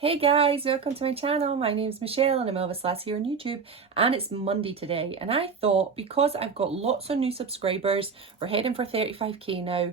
Hey guys, welcome to my channel. My name is Michelle and I'm Elvis Lass here on YouTube, and it's Monday today, and I thought because I've got lots of new subscribers, we're heading for 35k now,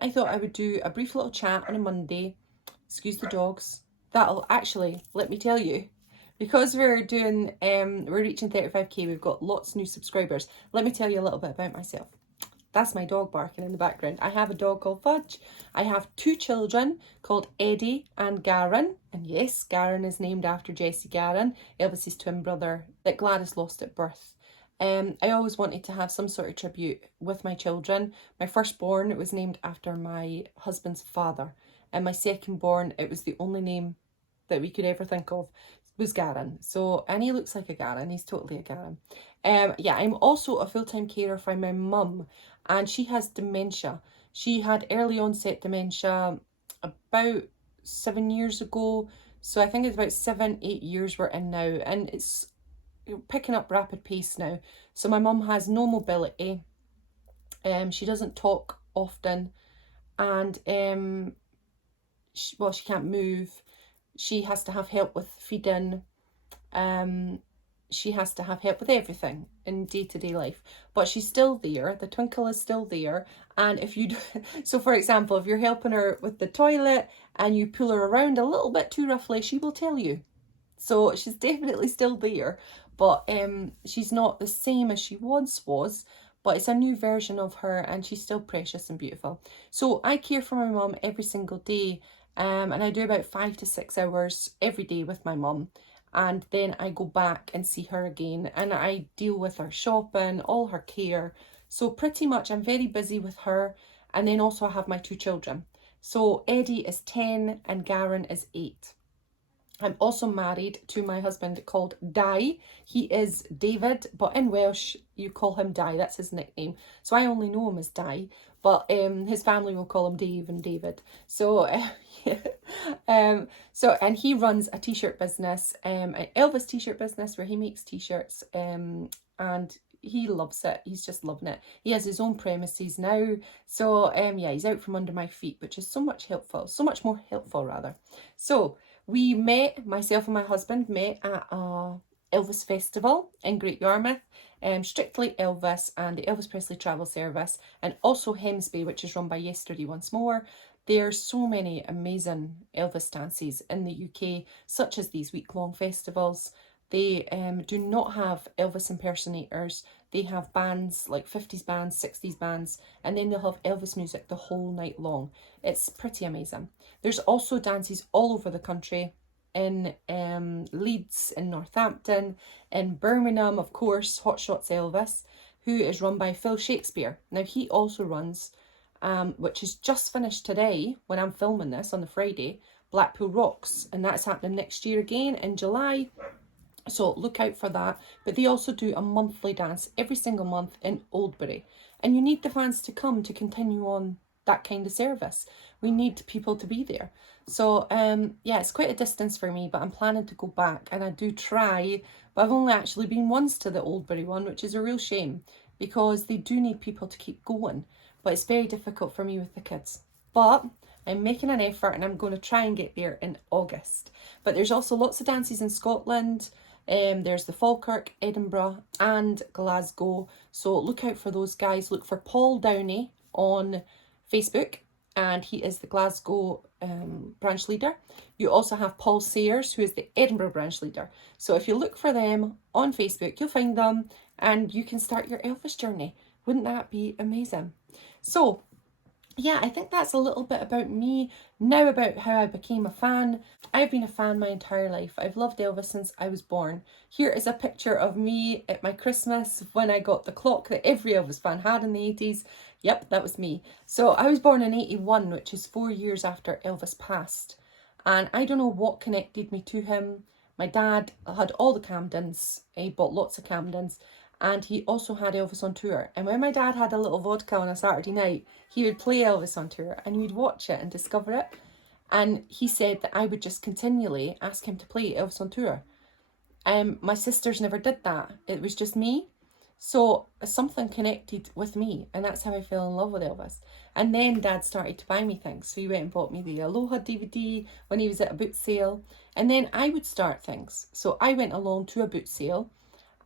I thought I would do a brief little chat on a Monday. Excuse the dogs. That'll actually, let me tell you, because we're reaching 35k, we've got lots of new subscribers. Let me tell you a little bit about myself. That's my dog barking in the background. I have a dog called Fudge. I have two children called Eddie and Garen. And yes, Garen is named after Jesse Garen, Elvis's twin brother that Gladys lost at birth. I always wanted to have some sort of tribute with my children. My firstborn, it was named after my husband's father. And my secondborn, it was the only name that we could ever think of, was Garen. So, and he looks like a Garen. He's totally a Garen. Yeah, I'm also a full-time carer for my mum, and she has dementia. She had early onset dementia about 7 years ago. So I think it's about 7-8 years we're in now, and it's picking up rapid pace now. So my mum has no mobility. She doesn't talk often, and she can't move. She has to have help with feeding. She has to have help with everything in day-to-day life, but she's still there. The twinkle is still there. And if you do, so for example, if you're helping her with the toilet and you pull her around a little bit too roughly, she will tell you. So she's definitely still there, but she's not the same as she once was, but it's a new version of her, and she's still precious and beautiful. So I care for my mum every single day, and I do about 5 to 6 hours every day with my mum. And then I go back and see her again, and I deal with her shopping, all her care. So pretty much I'm very busy with her. And then also I have my two children. So Eddie is 10 and Garen is 8. I'm also married to my husband called Di. He is David, but in Welsh you call him Di. That's his nickname. So I only know him as Di, but his family will call him Dave and David. So yeah. And he runs a t-shirt business, an Elvis T-shirt business where he makes t-shirts, and he loves it. He's just loving it. He has his own premises now. So yeah, he's out from under my feet, which is so much more helpful rather. So we met, myself and my husband met at a Elvis festival in Great Yarmouth, Strictly Elvis and the Elvis Presley Travel Service, and also Hemsby, which is run by Yesterday Once More. There's so many amazing Elvis dances in the UK, such as these week-long festivals. They do not have Elvis impersonators. They have bands like 50s bands, 60s bands, and then they'll have Elvis music the whole night long. It's pretty amazing. There's also dances all over the country, in Leeds, in Northampton, in Birmingham, of course, Hot Shots Elvis, who is run by Phil Shakespeare. Now he also runs, which is just finished today when I'm filming this on the Friday, Blackpool Rocks, and that's happening next year again in July. So look out for that. But they also do a monthly dance every single month in Oldbury. And you need the fans to come to continue on that kind of service. We need people to be there. So yeah, it's quite a distance for me, but I'm planning to go back, and I do try, but I've only actually been once to the Oldbury one, which is a real shame because they do need people to keep going. But it's very difficult for me with the kids. But I'm making an effort, and I'm going to try and get there in August. But there's also lots of dances in Scotland. There's the Falkirk, Edinburgh and Glasgow. So look out for those guys. Look for Paul Downey on Facebook, and he is the Glasgow branch leader. You also have Paul Sayers, who is the Edinburgh branch leader. So if you look for them on Facebook, you'll find them, and you can start your Elvis journey. Wouldn't that be amazing? So yeah, I think that's a little bit about me. Now about how I became a fan. I've been a fan my entire life. I've loved Elvis since I was born. Here is a picture of me at my Christmas when I got the clock that every Elvis fan had in the 80s. Yep, that was me. So I was born in 81, which is 4 years after Elvis passed. And I don't know what connected me to him. My dad had all the Camdens. He bought lots of Camdens. And he also had Elvis on tour. And when my dad had a little vodka on a Saturday night, he would play Elvis on tour, and we'd watch it and discover it. And he said that I would just continually ask him to play Elvis on tour. My sisters never did that. It was just me. So something connected with me, and that's how I fell in love with Elvis. And then Dad started to buy me things. So he went and bought me the Aloha DVD when he was at a boot sale. And then I would start things. So I went along to a boot sale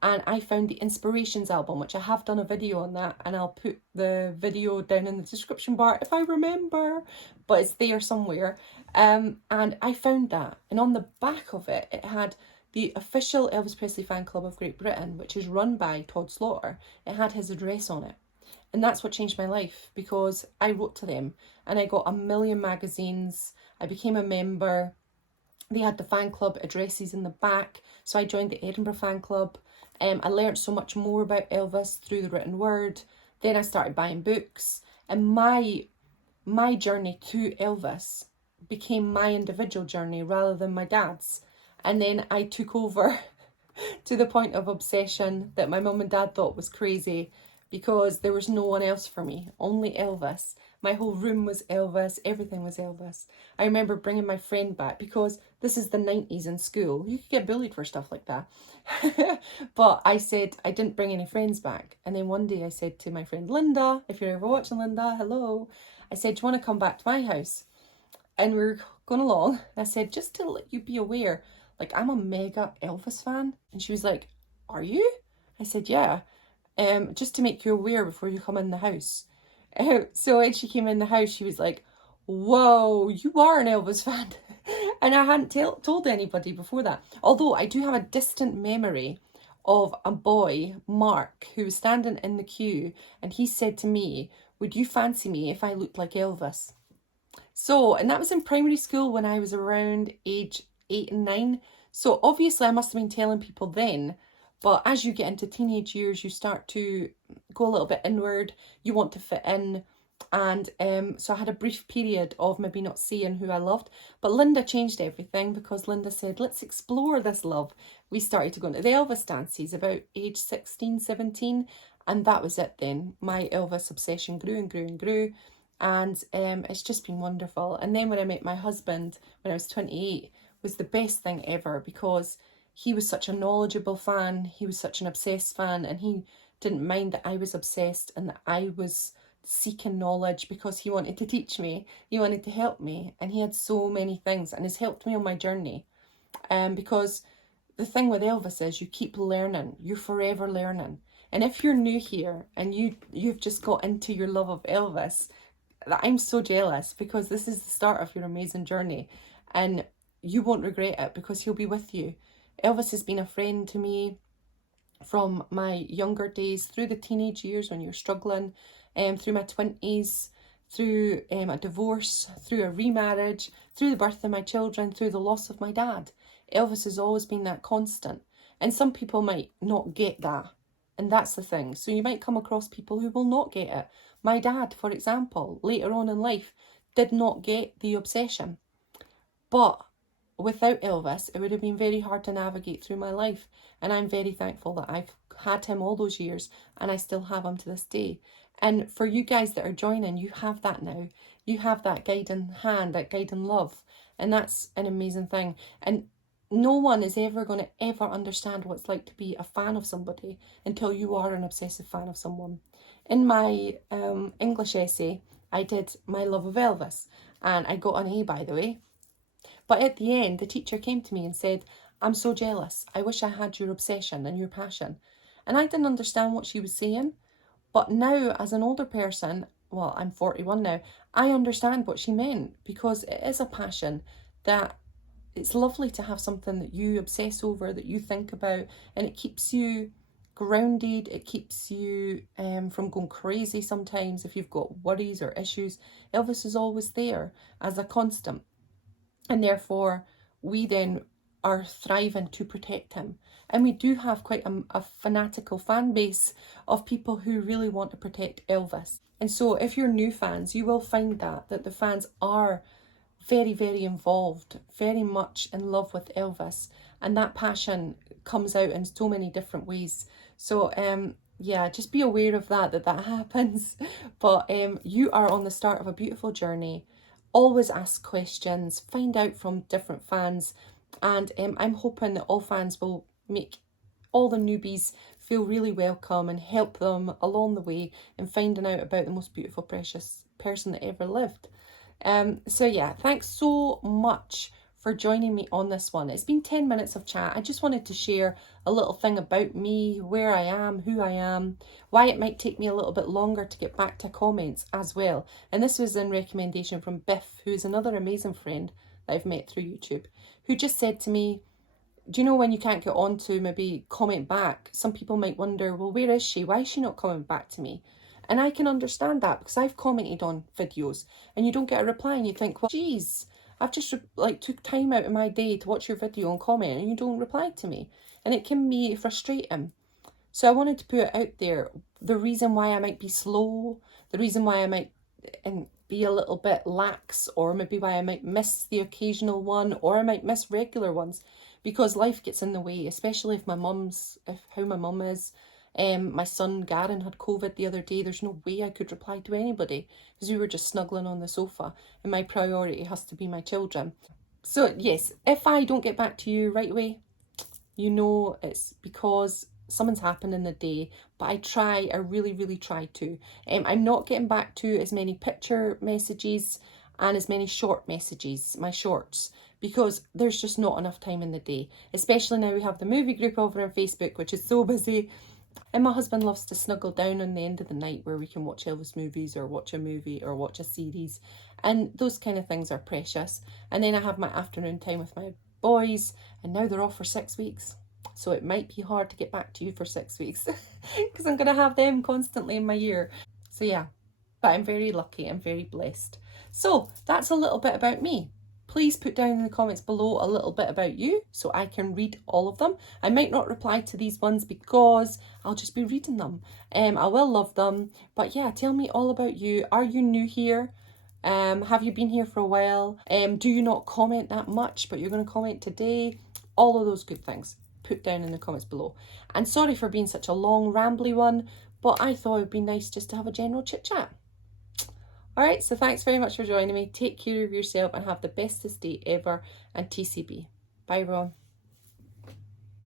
and I found the Inspirations album, which I have done a video on that, and I'll put the video down in the description bar if I remember, but it's there somewhere. And I found that, and on the back of it, it had the official Elvis Presley Fan Club of Great Britain, which is run by Todd Slaughter. It had his address on it. And that's what changed my life, because I wrote to them and I got a million magazines. I became a member. They had the fan club addresses in the back. So I joined the Edinburgh fan club. I learned so much more about Elvis through the written word. Then I started buying books. And my journey to Elvis became my individual journey rather than my dad's. And then I took over to the point of obsession that my mum and dad thought was crazy, because there was no one else for me, only Elvis. My whole room was Elvis, everything was Elvis. I remember bringing my friend back, because this is the 90s in school. You could get bullied for stuff like that. But I said I didn't bring any friends back. And then one day I said to my friend Linda, if you're ever watching, Linda, hello. I said, do you want to come back to my house? And we were going along. I said, just to let you be aware, like, I'm a mega Elvis fan. And she was like, are you? I said, yeah. Just to make you aware before you come in the house. So when she came in the house, she was like, whoa, you are an Elvis fan. And I hadn't told anybody before that. Although I do have a distant memory of a boy, Mark, who was standing in the queue, and he said to me, would you fancy me if I looked like Elvis? So, and that was in primary school when I was around age 8 and 9. So obviously I must have been telling people then, but as you get into teenage years, you start to go a little bit inward. You want to fit in. And so I had a brief period of maybe not seeing who I loved. But Linda changed everything, because Linda said, let's explore this love. We started to go into the Elvis dances about age 16, 17. And that was it then. My Elvis obsession grew and grew and grew. And it's just been wonderful. And then when I met my husband when I was 28, was the best thing ever, because he was such a knowledgeable fan, he was such an obsessed fan, and he didn't mind that I was obsessed and that I was seeking knowledge, because he wanted to teach me, he wanted to help me, and he had so many things and has helped me on my journey. Because the thing with Elvis is you keep learning, you're forever learning. And if you're new here and you've just got into your love of Elvis, I'm so jealous, because this is the start of your amazing journey, and you won't regret it, because he'll be with you. Elvis has been a friend to me from my younger days, through the teenage years when you're struggling, through my 20s, through a divorce, through a remarriage, through the birth of my children, through the loss of my dad. Elvis has always been that constant. And some people might not get that. And that's the thing. So you might come across people who will not get it. My dad, for example, later on in life, did not get the obsession. But without Elvis, it would have been very hard to navigate through my life. And I'm very thankful that I've had him all those years, and I still have him to this day. And for you guys that are joining, you have that now. You have that guiding hand, that guiding love. And that's an amazing thing. And no one is ever going to ever understand what it's like to be a fan of somebody until you are an obsessive fan of someone. In my English essay, I did my love of Elvis, and I got an A, by the way. But at the end, the teacher came to me and said, I'm so jealous. I wish I had your obsession and your passion. And I didn't understand what she was saying. But now, as an older person, well, I'm 41 now, I understand what she meant, because it is a passion that it's lovely to have something that you obsess over, that you think about, and it keeps you grounded. It keeps you from going crazy sometimes if you've got worries or issues. Elvis is always there as a constant. And therefore, we then are thriving to protect him. And we do have quite a fanatical fan base of people who really want to protect Elvis. And so if you're new fans, you will find that the fans are very, very involved, very much in love with Elvis. And that passion comes out in so many different ways. So, yeah, just be aware of that happens. But you are on the start of a beautiful journey. Always ask questions, find out from different fans, and I'm hoping that all fans will make all the newbies feel really welcome and help them along the way in finding out about the most beautiful, precious person that ever lived. So yeah, thanks so much for joining me on this one. It's been 10 minutes of chat. I just wanted to share a little thing about me, where I am, who I am, why it might take me a little bit longer to get back to comments as well. And this was in recommendation from Biff, who is another amazing friend that I've met through YouTube, who just said to me, do you know when you can't get on to maybe comment back, some people might wonder, well, where is she? Why is she not coming back to me? And I can understand that because I've commented on videos and you don't get a reply and you think, well, geez, I've just like took time out of my day to watch your video and comment and you don't reply to me. And it can be frustrating. So I wanted to put it out there, the reason why I might be slow, the reason why I might be a little bit lax, or maybe why I might miss the occasional one, or I might miss regular ones, because life gets in the way, especially if how my mum is. My son Garen had COVID the other day. There's no way I could reply to anybody because we were just snuggling on the sofa, and my priority has to be my children. So yes, if I don't get back to you right away, you know it's because something's happened in the day, but I really try to. I'm not getting back to as many picture messages and as many short messages, my shorts, because there's just not enough time in the day. Especially now we have the movie group over on Facebook, which is so busy. And my husband loves to snuggle down on the end of the night where we can watch Elvis movies or watch a movie or watch a series. And those kind of things are precious. And then I have my afternoon time with my boys, and now they're off for 6 weeks. So it might be hard to get back to you for 6 weeks because I'm going to have them constantly in my ear. So yeah, but I'm very lucky and very blessed. So that's a little bit about me. Please put down in the comments below a little bit about you so I can read all of them. I might not reply to these ones because I'll just be reading them. I will love them. But yeah, tell me all about you. Are you new here? Have you been here for a while? Do you not comment that much, but you're going to comment today? All of those good things. Put down in the comments below. And sorry for being such a long, rambly one, but I thought it would be nice just to have a general chit chat. Alright, so thanks very much for joining me. Take care of yourself and have the bestest day ever, and TCB. Bye everyone.